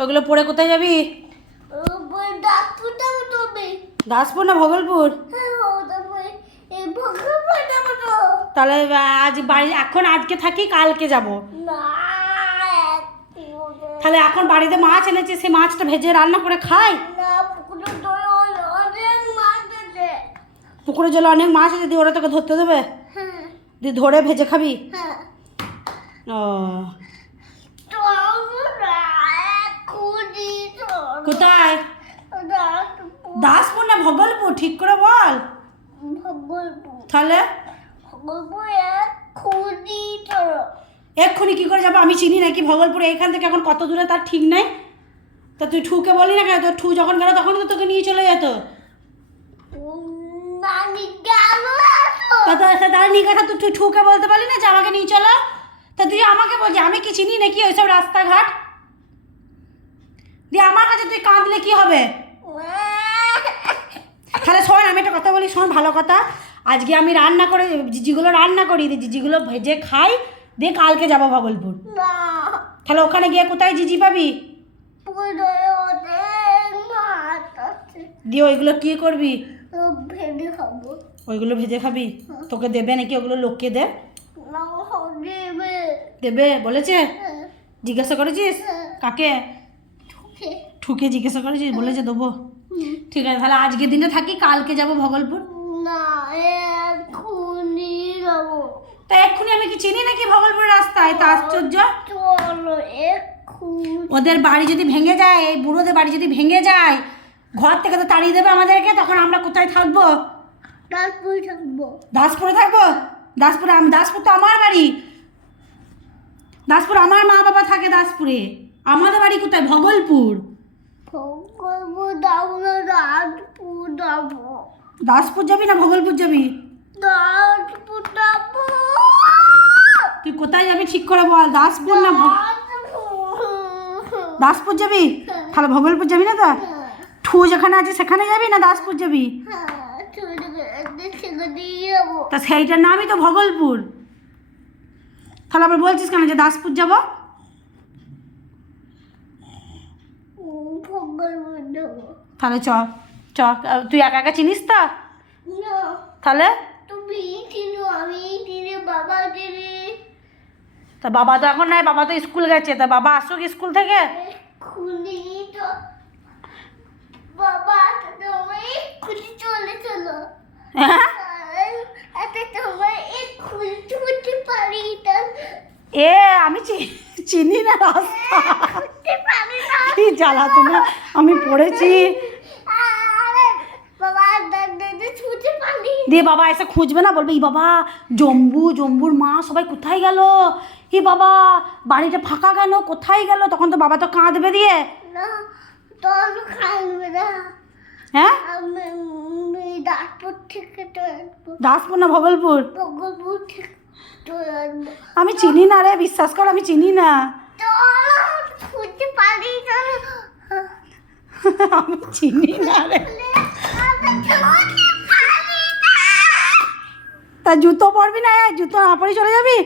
ওইগুলো পরে কোথায় যাবি? দাসপুর না ভগলপুর? তাহলে আজ বাড়ি এখন আজকে থাকি, কালকে যাব। তাহলে এখন বাড়িতে মাছ এনেছে, সেই মাছটা ভেজে রান্না করে খাই। পুকুরের জলে অনেক মাছ আছে, দিয়ে ওরা তোকে ধরতে দেবে? দিয়ে ধরে ভেজে খাবি? ও কোথায়? দাসপুর না ভগলপুর, ঠিক করে বল। তাহলে এক্ষুনি কি করে যাবো? আমি চিনি নাকি ভগলপুরে? এখান থেকে এখন কত দূরে তার ঠিক নাই। তা তুই ঠুকে বলি না কেন? তোর ঠু যখন গেল তখন তো তোকে নিয়ে চলে যেত। তাহলে নিয়ে কথা তুই ঠুকে বলতে পারলি না যে আমাকে নিয়ে চলো? তা তুই আমাকে বলছি, আমি কি চিনি নাকি ওইসব রাস্তাঘাট? দিয়ে আমার কাছে তুই কাঁদলে কি হবে? তাহলে শোন, আমি একটা কথা বলি, শোন ভালো কথা। আজকে আমি রান্না করে জিজিগুলো রান্না করি, জিজিগুলো ভেজে খাই, দিয়ে কালকে যাবো ভগলপুর। তাহলে ওখানে গিয়ে কোথায় জিজি পাবি? দিয়ে ওইগুলো কি করবি? ওইগুলো ভেজে খাবি? তোকে দেবে নাকি ওগুলো? লোককে দেবে বলেছে? জিজ্ঞাসা করেছিস? কাকে? ঠুকে জিজ্ঞাসা করেছিস? বলেছে দেবো? ঠিক আছে, তাহলে আজকে দিনে থাকি, কালকে যাব ভগলপুর। তা এক্ষুনি আমি কি চিনি নাকি ভগলপুরের রাস্তায়? তা আশ্চর্য। ওদের বাড়ি যদি ভেঙে যায়, এই বুড়োদের বাড়ি যদি ভেঙে যায়, ঘর থেকে তো তাড়িয়ে দেবে আমাদেরকে, তখন আমরা কোথায় থাকবো? দাসপুরে থাকবো? দাসপুর তো আমার বাড়ি। দাসপুর আমার মা বাবা থাকে দাসপুরে। আমাদের বাড়ি কোথায়? ভগলপুর। দাসপুর যাবি না ভগলপুর যাবি? তুই কোথায় যাবি ঠিক করে বল। দাসপুর না দাসপুর যাবি? তাহলে ভগলপুর যাবি না? তো ঠু যেখানে আছে সেখানে যাবি না দাসপুর যাবি? তা সেইটার নামই তো ভগলপুর। তাহলে আবার বলছিস কেন যে দাসপুর যাব? তাহলে চ চ। তুই একা একা চিনিস তো? তাহলে তা বাবা তো এখন নাই, বাবা তো স্কুল গেছে। তা বাবা আসুক স্কুল থেকে। এ আমি চিনি না রাস্তা। কি জ্বালাতো না আমি পড়েছি। দিয়ে বাবা এসে খুঁজবে না? বলবে ই বাবা জম্বুর মা সবাই কোথায় গেল? ই বাবা বাড়িটা ফাঁকা কেন? কোথায় গেল? তখন তো বাবা তো কাঁদবে। দিয়ে হ্যাঁ, দাসপুর না ভগলপুর? আমি চিনি না রে, বিশ্বাস কর আমি চিনি না। আমি চিনি না রে। তা জুতো পরবি না? জুতো না পরে চলে যাবি?